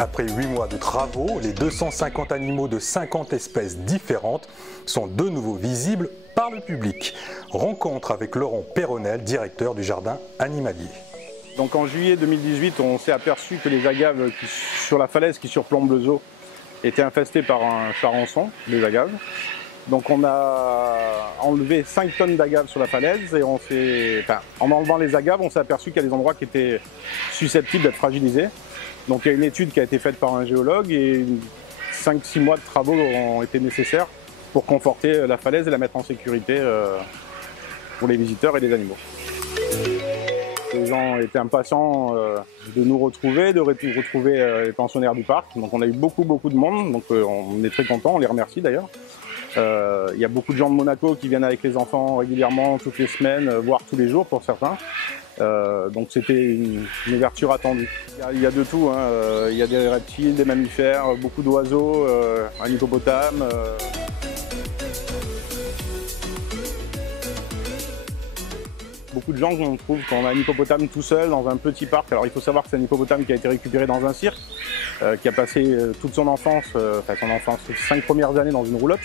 Après 8 mois de travaux, les 250 animaux de 50 espèces différentes sont de nouveau visibles par le public. Rencontre avec Laurent Perronel, directeur du jardin animalier. Donc en juillet 2018, on s'est aperçu que les agaves sur la falaise qui surplombe le zoo étaient infestées par un charançon, les agaves. Donc on a enlevé 5 tonnes d'agaves sur la falaise et en enlevant les agaves, on s'est aperçu qu'il y a des endroits qui étaient susceptibles d'être fragilisés. Donc il y a une étude qui a été faite par un géologue et 5-6 mois de travaux ont été nécessaires pour conforter la falaise et la mettre en sécurité pour les visiteurs et les animaux. Les gens étaient impatients de nous retrouver, de retrouver les pensionnaires du parc. Donc on a eu beaucoup de monde, donc on est très contents, on les remercie d'ailleurs. Il y a beaucoup de gens de Monaco qui viennent avec les enfants régulièrement, toutes les semaines, voire tous les jours pour certains. Donc c'était une ouverture attendue. Il y a de tout, hein. Il y a des reptiles, des mammifères, beaucoup d'oiseaux, un hippopotame. Beaucoup de gens qu'on trouve quand on a un hippopotame tout seul dans un petit parc. Alors il faut savoir que c'est un hippopotame qui a été récupéré dans un cirque, qui a passé toute son enfance, les 5 premières années dans une roulotte.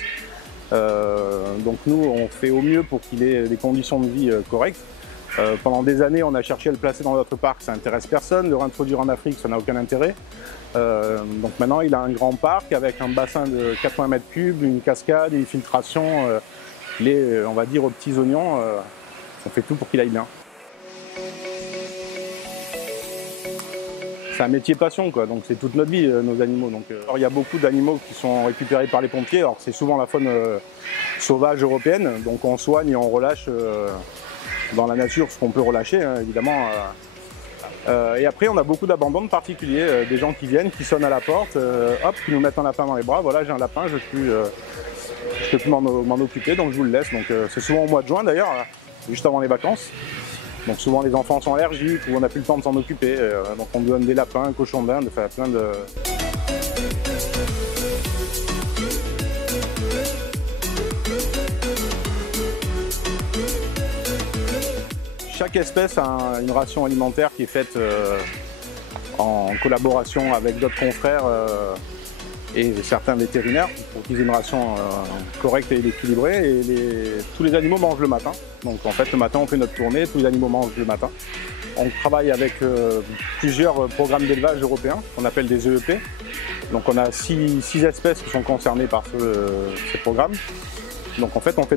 Donc nous on fait au mieux pour qu'il ait des conditions de vie correctes. Pendant des années, on a cherché à le placer dans notre parc, ça n'intéresse personne. Le réintroduire en Afrique, ça n'a aucun intérêt. Donc maintenant, il a un grand parc avec un bassin de 80 mètres cubes, une cascade, une filtration. On va dire aux petits oignons, on fait tout pour qu'il aille bien. C'est un métier passion, quoi. Donc c'est toute notre vie, nos animaux. Donc, alors, il y a beaucoup d'animaux qui sont récupérés par les pompiers. Alors c'est souvent la faune sauvage européenne. Donc on soigne et on relâche dans la nature ce qu'on peut relâcher, hein, évidemment. Et après, on a beaucoup d'abandons de particuliers, des gens qui viennent, qui sonnent à la porte, hop, qui nous mettent un lapin dans les bras. Voilà, j'ai un lapin, je ne peux plus m'en occuper, donc je vous le laisse. Donc c'est souvent au mois de juin d'ailleurs, juste avant les vacances. Donc souvent les enfants sont allergiques ou on n'a plus le temps de s'en occuper. Donc on donne des lapins, cochons d'Inde, enfin plein de... Chaque espèce a une ration alimentaire qui est faite en collaboration avec d'autres confrères et certains vétérinaires pour qu'ils aient une ration correcte et équilibrée. Et tous les animaux mangent le matin. Donc en fait le matin on fait notre tournée, tous les animaux mangent le matin. On travaille avec plusieurs programmes d'élevage européens qu'on appelle des EEP. Donc on a 6 espèces qui sont concernées par ces programmes. Donc en fait on fait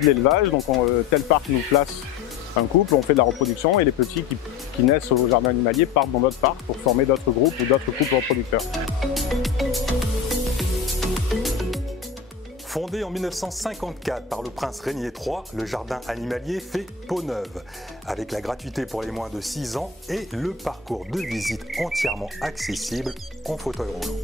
de l'élevage, donc tel parc nous place un couple, on fait de la reproduction et les petits qui naissent au jardin animalier partent dans notre parc pour former d'autres groupes ou d'autres couples reproducteurs. Fondé en 1954 par le prince Régnier III, le jardin animalier fait peau neuve, avec la gratuité pour les moins de 6 ans et le parcours de visite entièrement accessible en fauteuil roulant.